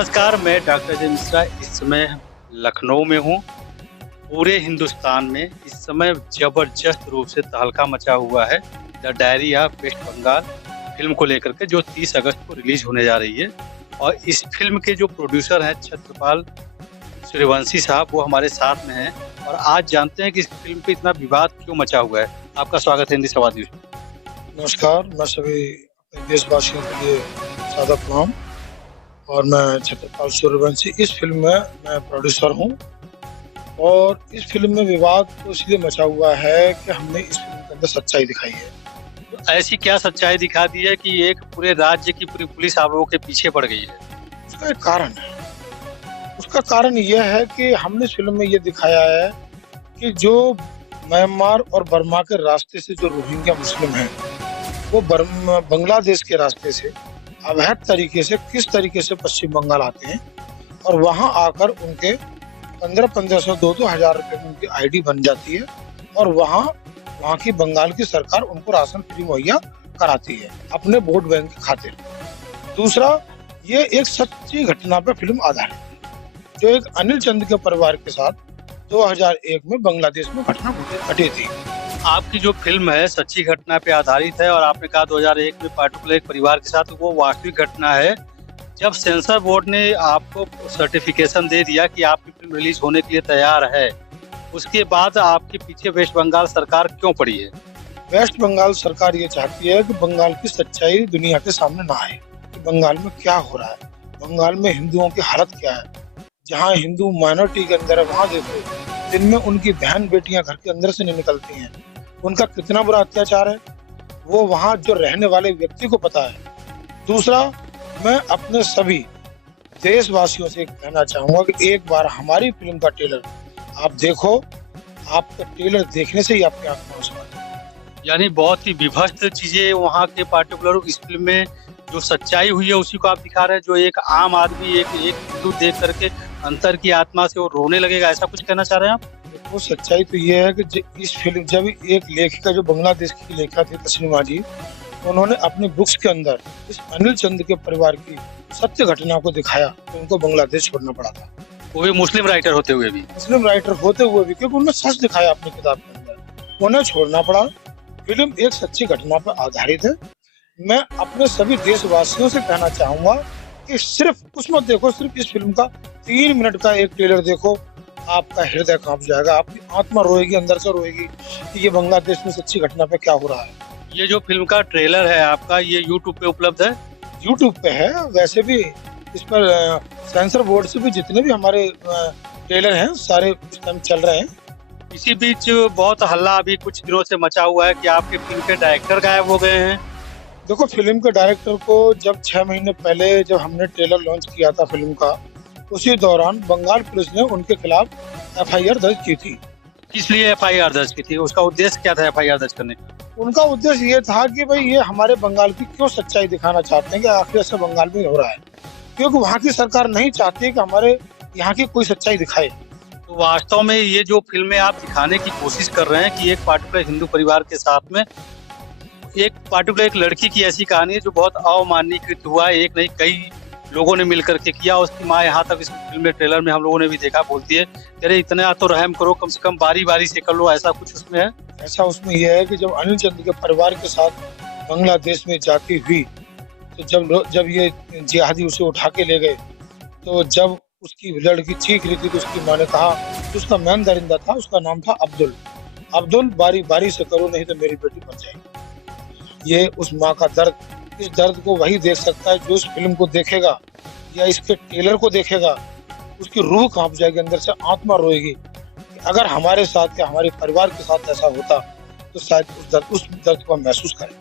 नमस्कार, मैं डॉक्टर अजय मिश्रा इस समय लखनऊ में हूँ। पूरे हिंदुस्तान में इस समय ज़बरदस्त रूप से तहलका मचा हुआ है the diary of West Bengal film को लेकर के, जो 30 अगस्त को रिलीज़ होने जा रही है। और इस फ़िल्म के जो प्रोड्यूसर हैं छत्रपाल सूर्यवंशी साहब, वो हमारे साथ में हैं। और आज जानते हैं कि इस फ़िल्म पे इतना विवाद क्यों मचा हुआ है। आपका स्वागत है हिंदी संवाद न्यूज़ में। नमस्कार, मैं सभी अपने देशवासियों के लिए सादर प्रणाम। और मैं छत्रपाल सूर्यवंशी, इस फिल्म में मैं प्रोड्यूसर हूँ। और इस फिल्म में विवाद तो इसलिए मचा हुआ है कि हमने इस फिल्म के अंदर सच्चाई दिखाई है। तो ऐसी क्या सच्चाई दिखा दी है कि एक पूरे राज्य की पूरी पुलिस आप लोगों के पीछे पड़ गई है? उसका एक कारण है। उसका कारण यह है कि हमने इस फिल्म में ये दिखाया है कि जो म्यांमार और बर्मा के रास्ते से जो रोहिंग्या मुस्लिम हैं, वो बांग्लादेश के रास्ते से अवैध तरीके से किस तरीके से पश्चिम बंगाल आते हैं और वहां आकर उनके 1500 दो हजार रुपए में उनकी आईडी बन जाती है और वहां की बंगाल की सरकार उनको राशन फ्री मुहैया कराती है अपने वोट बैंक के खातिर। दूसरा, ये एक सच्ची घटना पर फिल्म आधारित है, जो एक अनिल चंद के परिवार के साथ 2001 में बांग्लादेश में घटना घटी थी। आपकी जो फ़िल्म है सच्ची घटना पे आधारित है और आपने कहा 2001 में पार्टिकुलर एक परिवार के साथ, वो वास्तविक घटना है। जब सेंसर बोर्ड ने आपको सर्टिफिकेशन दे दिया कि आपकी फ़िल्म रिलीज़ होने के लिए तैयार है, उसके बाद आपके पीछे वेस्ट बंगाल सरकार क्यों पड़ी है? वेस्ट बंगाल सरकार ये चाहती है कि बंगाल की सच्चाई दुनिया के सामने ना आए कि बंगाल में क्या हो रहा है, बंगाल में हिंदुओं की हालत क्या है। जहाँ हिंदू माइनॉरिटी के अंदर है, वहाँ देखो दिन में उनकी बहन बेटियां घर के अंदर से नहीं निकलती हैं, उनका कितना बुरा अत्याचार है, वो वहाँ जो रहने वाले व्यक्ति को पता है। दूसरा, मैं अपने सभी देशवासियों से कहना चाहूंगा कि एक बार हमारी फिल्म का ट्रेलर आप देखो, आपका ट्रेलर देखने से ही आपकी आंख में आंसू आ जाएंगे। यानी बहुत ही विभत्स चीज़ें वहाँ के पार्टिकुलर इस फ़िल्म में जो सच्चाई हुई है उसी को आप दिखा रहे हैं, जो एक आम आदमी एक हिंदू देख करके अंतर की आत्मा से वो रोने लगेगा, ऐसा कुछ कहना चाह रहे हैं आप? देखो, सच्चाई तो ये है कि इस फिल्म, जब एक लेखिका जो बांग्लादेश की लेखिका थी तस्नीमा जी, उन्होंने अपनी बुक्स के अंदर इस अनिल चंद के परिवार की सत्य घटना को दिखाया तो उनको बांग्लादेश छोड़ना पड़ा था। वो भी मुस्लिम राइटर होते हुए भी? मुस्लिम राइटर होते हुए भी, क्योंकि उन्होंने सच दिखाया अपनी किताब के अंदर, उन्हें छोड़ना पड़ा। फिल्म एक सच्ची घटना पर आधारित है। मैं अपने सभी देशवासियों से कहना चाहूंगा कि सिर्फ कुछ मत देखो, सिर्फ इस फिल्म का 3 मिनट का एक ट्रेलर देखो, आपका हृदय कांप जाएगा, आपकी आत्मा रोएगी, अंदर से रोएगी कि ये बांग्लादेश में सच्ची घटना पे क्या हो रहा है। ये जो फिल्म का ट्रेलर है आपका, ये यूट्यूब पे उपलब्ध है? यूट्यूब पे है। वैसे भी इस पर सेंसर बोर्ड से भी जितने भी हमारे ट्रेलर हैं सारे इस टाइम चल रहे हैं। इसी बीच बहुत हल्ला अभी कुछ दिनों से मचा हुआ है कि आपके फिल्म के डायरेक्टर गायब हो गए हैं। देखो, फिल्म के डायरेक्टर को जब 6 महीने पहले जब हमने ट्रेलर लॉन्च किया था फिल्म का, उसी दौरान बंगाल पुलिस ने उनके खिलाफ एफआईआर दर्ज की थी। किस लिए एफआईआर दर्ज की थी? उसका उद्देश्य क्या था एफआईआर दर्ज करने का? उनका उद्देश्य ये था कि भाई ये हमारे बंगाल की क्यों सच्चाई दिखाना चाहते हैं कि आखिर ऐसा बंगाल में हो रहा है, क्योंकि वहाँ की सरकार नहीं चाहती है कि हमारे यहाँ की कोई सच्चाई दिखाए। तो वास्तव में ये जो फिल्में आप दिखाने की कोशिश कर रहे हैं कि एक पार्टिकुलर हिंदू परिवार के साथ में एक पार्टिकुलर एक लड़की की ऐसी कहानी है जो बहुत अवमाननीकृत हुआ है, एक नहीं कई लोगों ने मिलकर के किया। उसकी माँ यहाँ तक इस फिल्म में ट्रेलर में हम लोगों ने भी देखा, बोलती है अरे इतना तो रहम करो, कम से कम बारी बारी से कर लो, ऐसा कुछ उसमें है। ऐसा उसमें यह है कि जब अनिल चंद के परिवार के साथ बांग्लादेश में जाती हुई, तो जब ये जिहादी उसे उठा के ले गए, तो जब उसकी लड़की चीख रही थी तो उसकी माँ ने कहा कि उसका मेन दरिंदा था, उसका नाम था अब्दुल, अब्दुल बारी बारी से करो नहीं तो मेरी बेटी मर जाएगी। ये उस माँ का दर्द, इस दर्द को वही देख सकता है जो इस फिल्म को देखेगा या इसके ट्रेलर को देखेगा, उसकी रूह कांप जाएगी, अंदर से आत्मा रोएगी। अगर हमारे साथ या हमारे परिवार के साथ ऐसा होता तो शायद उस दर्द को हम महसूस करें।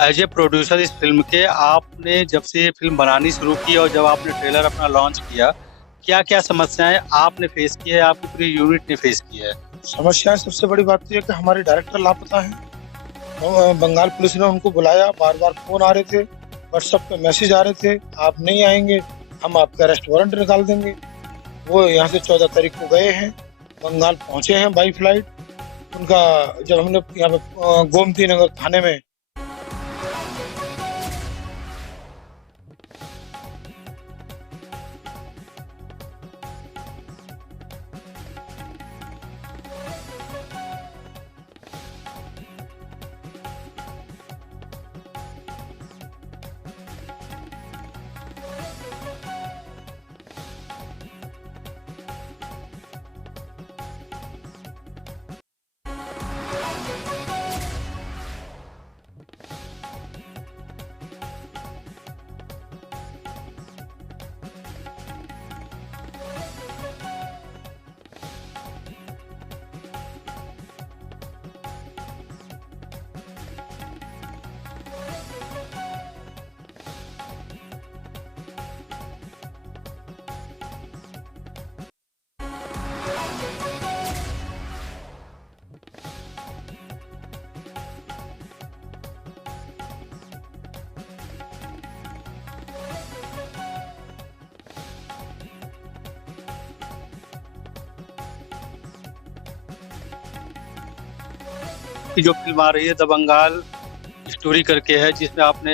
एज ए प्रोड्यूसर इस फिल्म के, आपने जब से ये फिल्म बनानी शुरू की और जब आपने ट्रेलर अपना लॉन्च किया, क्या क्या समस्याएं आपने फेस की है, आपकी पूरी यूनिट ने फेस की है? समस्याएं, सबसे बड़ी बात तो यह कि हमारे डायरेक्टर लापता हैं। बंगाल पुलिस ने उनको बुलाया, बार बार फोन आ रहे थे, व्हाट्सएप पे मैसेज आ रहे थे, आप नहीं आएंगे हम आपका अरेस्ट वारंट निकाल देंगे। वो यहाँ से 14 तारीख को गए हैं, बंगाल पहुंचे हैं बाई फ्लाइट। उनका जब हमने यहाँ पे गोमती नगर थाने में आपकी जो फिल्म आ रही है द बंगाल स्टोरी करके है, जिसमें आपने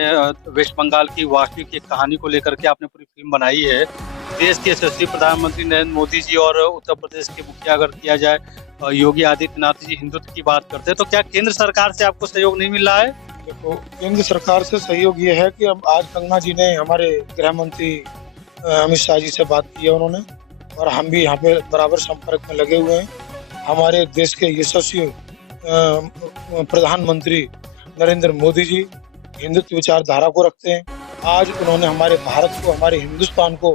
वेस्ट बंगाल की वास्तविक एक कहानी को लेकर के आपने पूरी फिल्म बनाई है। देश के यशस्वी प्रधानमंत्री नरेंद्र मोदी जी और उत्तर प्रदेश के मुखिया अगर किया जाए योगी आदित्यनाथ जी हिंदुत्व की बात करते हैं, तो क्या केंद्र सरकार से आपको सहयोग नहीं मिल रहा है? देखो, केंद्र सरकार से सहयोग ये है कि अब आज कंगना जी ने हमारे गृह मंत्री अमित शाह जी से बात की है उन्होंने, और हम भी यहाँ पे बराबर संपर्क में लगे हुए हैं। हमारे देश के यशस्वी प्रधानमंत्री नरेंद्र मोदी जी हिंदुत्व विचारधारा को रखते हैं। आज उन्होंने हमारे भारत को, हमारे हिंदुस्तान को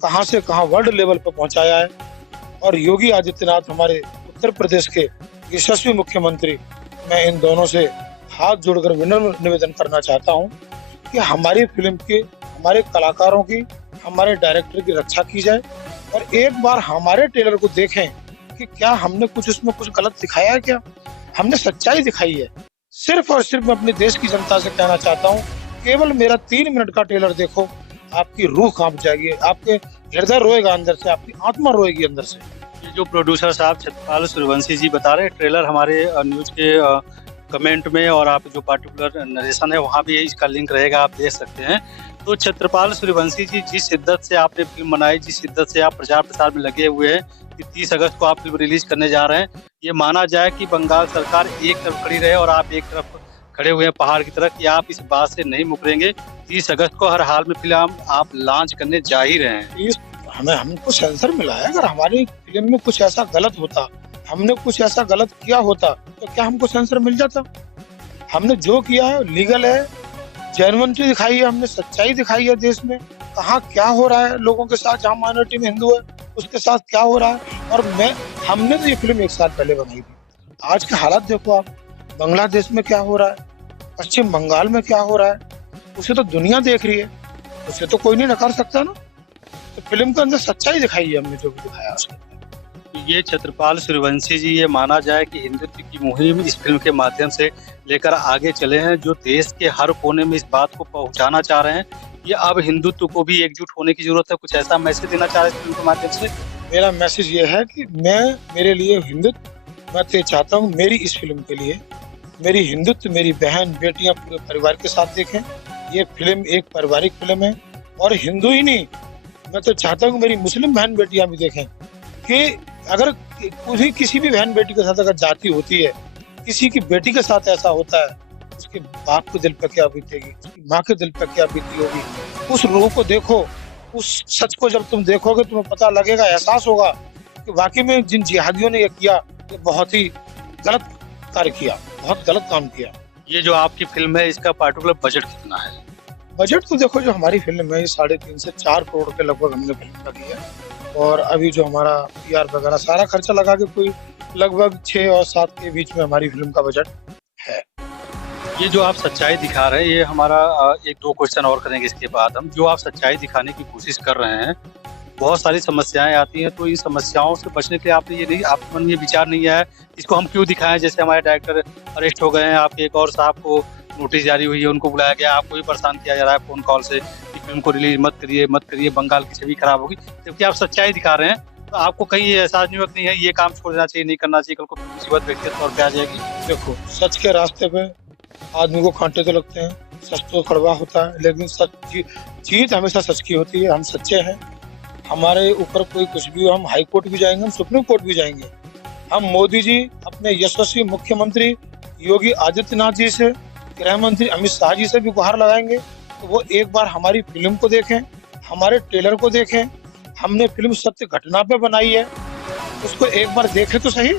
कहां से कहां वर्ल्ड लेवल पर पहुंचाया है। और योगी आदित्यनाथ हमारे उत्तर प्रदेश के यशस्वी मुख्यमंत्री, मैं इन दोनों से हाथ जोड़कर विनम्र निवेदन करना चाहता हूं कि हमारी फिल्म के, हमारे कलाकारों की, हमारे डायरेक्टर की रक्षा की जाए और एक बार हमारे ट्रेलर को देखें कि क्या हमने कुछ उसमें कुछ गलत दिखाया है, क्या हमने सच्चाई दिखाई है। सिर्फ और सिर्फ मैं अपने देश की जनता से कहना चाहता हूँ, केवल मेरा 3 मिनट का ट्रेलर देखो, आपकी रूह कांप जाएगी, आपके हृदय रोएगा अंदर से, आपकी आत्मा रोएगी अंदर से। ये जो प्रोड्यूसर साहब छत्रपाल सूर्यवंशी जी बता रहे हैं, ट्रेलर हमारे न्यूज के कमेंट में और आप जो पार्टिकुलर नरेशन है वहाँ भी इसका लिंक रहेगा, आप देख सकते हैं। तो छत्रपाल सूर्यवंशी जी, जिस शिद्दत से आपने फिल्म बनाई, जिस शिद्दत से आप प्रचार प्रसार में लगे हुए हैं कि 30 अगस्त को आप फिल्म रिलीज करने जा रहे हैं, ये माना जाए कि बंगाल सरकार एक तरफ खड़ी रहे और आप एक तरफ खड़े हुए हैं पहाड़ की तरफ, कि आप इस बात से नहीं मुकरेंगे। 30 अगस्त को हर हाल में फिल्म आप लॉन्च करने जा ही रहे हैं। हमको सेंसर मिला है। अगर हमारी फिल्म में कुछ ऐसा गलत होता, हमने कुछ ऐसा गलत किया होता, तो क्या हमको सेंसर मिल जाता? हमने जो किया है लीगल है, जेन्युइनिटी दिखाई है, हमने सच्चाई दिखाई है देश में कहाँ क्या हो रहा है लोगों के साथ, जहाँ माइनॉरिटी में हिंदू है उसके साथ क्या हो रहा है। और हमने तो ये फिल्म 1 साल पहले बनाई थी। आज के हालात देखो आप, बांग्लादेश में क्या हो रहा है, पश्चिम बंगाल में क्या हो रहा है, उसे तो दुनिया देख रही है, उसे तो कोई नहीं नकार सकता ना। तो फिल्म के अंदर सच्चाई दिखाई है हमने, जो भी दिखाया उसके। ये छत्रपाल सूर्यवंशी जी, ये माना जाए कि हिंदुत्व की मुहिम इस फिल्म के माध्यम से लेकर आगे चले हैं, जो देश के हर कोने में इस बात को पहुंचाना चाह रहे हैं। ये अब हिंदुत्व को भी एकजुट होने की जरूरत है, कुछ ऐसा मैसेज देना चाह रहे हैं इस फिल्म के माध्यम से? मेरा मैसेज ये है कि मेरे लिए हिंदुत्व, मैं तो चाहता हूँ मेरी इस फिल्म के लिए मेरी हिंदुत्व, मेरी बहन बेटियां पूरे परिवार के साथ देखें। ये फिल्म एक पारिवारिक फिल्म है, और हिंदू ही नहीं, मैं तो चाहता हूँ मेरी मुस्लिम बहन बेटियां भी देखें कि अगर किसी भी बहन बेटी के साथ अगर जाति होती है, किसी की बेटी के साथ ऐसा होता है, उसके बाप के दिल पर क्या बीतेगी, उसकी माँ के दिल पर क्या बीती होगी। उस रूह को देखो, उस सच को जब तुम देखोगे तुम्हें पता लगेगा, एहसास होगा कि वाकई में जिन जिहादियों ने ये किया, ये बहुत ही गलत कार्य किया, बहुत गलत काम किया। ये जो आपकी फिल्म है, इसका पार्टिकुलर बजट कितना है? बजट तो देखो, जो हमारी फिल्म है ये 3.5 से 4 करोड़ के लगभग हमने फिल्म का की है, और अभी जो हमारा PR वगैरह सारा खर्चा लगा के कोई लगभग 6 और 7 के बीच में हमारी फिल्म का बजट है। ये जो आप सच्चाई दिखा रहे हैं, ये हमारा 1-2 क्वेश्चन और करेंगे इसके बाद हम। जो आप सच्चाई दिखाने की कोशिश कर रहे हैं, बहुत सारी समस्याएं आती हैं, तो इन समस्याओं से बचने के लिए आपने ये नहीं, आपके मन में ये विचार नहीं आया इसको हम क्यों दिखाएं? जैसे हमारे डायरेक्टर अरेस्ट हो गए हैं, आपके एक और साहब को नोटिस जारी हुई है, उनको बुलाया गया, आपको भी परेशान किया जा रहा है फोन कॉल से कि फिल्म को रिलीज मत करिए, बंगाल की छवि खराब होगी। जबकि आप सच्चाई दिखा रहे हैं, तो आपको कहीं एहसास नहीं है ये काम छोड़ देना चाहिए, नहीं करना चाहिए, कल को मुसीबत व्यक्तिगत तौर पर आ जाएगी? देखो, सच के रास्ते पे आदमी को कांटे तो लगते हैं, सच तो कड़वा होता है, लेकिन सच जीत हमेशा सच की होती है। हम सच्चे हैं, हमारे ऊपर कोई कुछ भी हो, हम हाई कोर्ट भी जाएंगे, हम सुप्रीम कोर्ट भी जाएंगे। हम मोदी जी, अपने यशस्वी मुख्यमंत्री योगी आदित्यनाथ जी से, गृह मंत्री अमित शाह जी से भी गुहार लगाएंगे, तो वो एक बार हमारी फिल्म को देखें, हमारे ट्रेलर को देखें। हमने फिल्म सत्य घटना पे बनाई है, उसको एक बार देखें तो सही।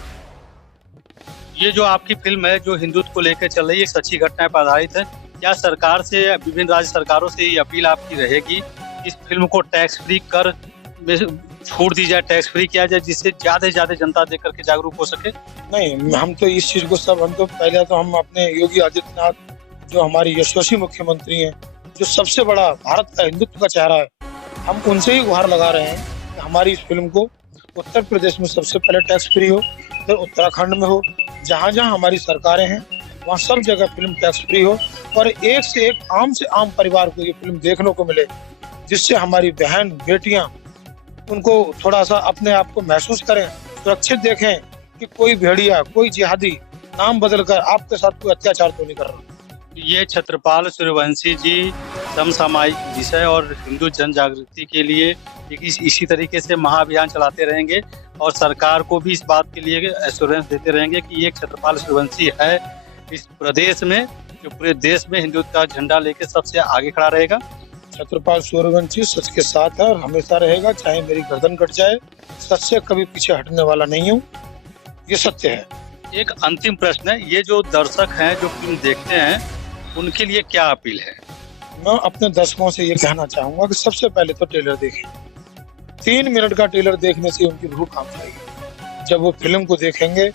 ये जो आपकी फिल्म है, जो हिंदुत्व को लेकर चल रही है, सच्ची घटना पर आधारित है। क्या सरकार से, विभिन्न राज्य सरकारों से ये अपील आपकी रहेगी इस फिल्म को टैक्स फ्री कर में छूट दी जाए, टैक्स फ्री किया जाए, जिससे ज्यादा से ज्यादा जनता देख करके जागरूक हो सके? नहीं, हम तो इस चीज को सब, हम तो पहले तो हम अपने योगी आदित्यनाथ, जो हमारे यशस्वी मुख्यमंत्री हैं, जो सबसे बड़ा भारत का हिंदुत्व का चेहरा है, हम उनसे ही गुहार लगा रहे हैं कि हमारी इस फिल्म को उत्तर प्रदेश में सबसे पहले टैक्स फ्री हो, फिर उत्तराखंड में हो, जहाँ जहाँ हमारी सरकारें हैं वहाँ सब जगह फिल्म टैक्स फ्री हो, और एक से एक आम से आम परिवार को ये फिल्म देखने को मिले, जिससे हमारी बहन बेटियां उनको थोड़ा सा अपने आप को महसूस करें, सुरक्षित देखें कि कोई भेड़िया, कोई जिहादी नाम बदलकर आपके साथ कोई अत्याचार तो नहीं कर रहा। ये छत्रपाल सूर्यवंशी जी समसामयिक विषय और हिंदू जन जागृति के लिए इसी तरीके से महाअभियान चलाते रहेंगे और सरकार को भी इस बात के लिए एश्योरेंस देते रहेंगे कि एक छत्रपाल सूर्यवंशी है इस प्रदेश में, जो पूरे देश में हिंदुत्व का झंडा लेके सबसे आगे खड़ा रहेगा। छत्रपाल सूर्यवंशी सच के साथ है और हमेशा रहेगा, चाहे मेरी गर्दन कट जाए, सच से कभी पीछे हटने वाला नहीं हूँ, ये सत्य है। एक अंतिम प्रश्न है, ये जो दर्शक हैं जो फिल्म देखते हैं उनके लिए क्या अपील है? मैं अपने दर्शकों से ये कहना चाहूंगा कि सबसे पहले तो ट्रेलर देखें। 3 मिनट का ट्रेलर देखने से उनकी रूह कांप जाएगी। जब वो फिल्म को देखेंगे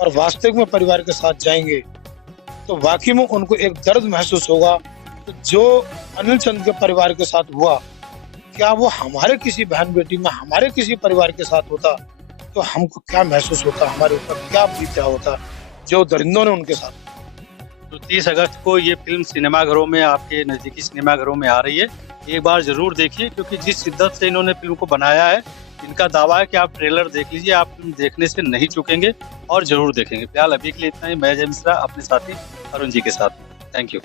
और वास्तविक में परिवार के साथ जाएंगे तो वाकई में उनको एक दर्द महसूस होगा। तो जो अनिल चंद के परिवार के साथ हुआ, क्या वो हमारे किसी बहन बेटी में, हमारे किसी परिवार के साथ होता तो हमको क्या महसूस होता, हमारे ऊपर क्या बीता होता जो दरिंदों ने उनके साथ। तो 30 अगस्त को ये फिल्म सिनेमाघरों में, आपके नज़दीकी सिनेमाघरों में आ रही है। एक बार ज़रूर देखिए, क्योंकि जिस शिद्दत से इन्होंने फिल्म को बनाया है, इनका दावा है कि आप ट्रेलर देख लीजिए, आप फिल्म देखने से नहीं चूकेंगे और ज़रूर देखेंगे। फिलहाल अभी के लिए इतना ही। मैं जय मिश्रा अपने साथी अरुण जी के साथ। Thank you.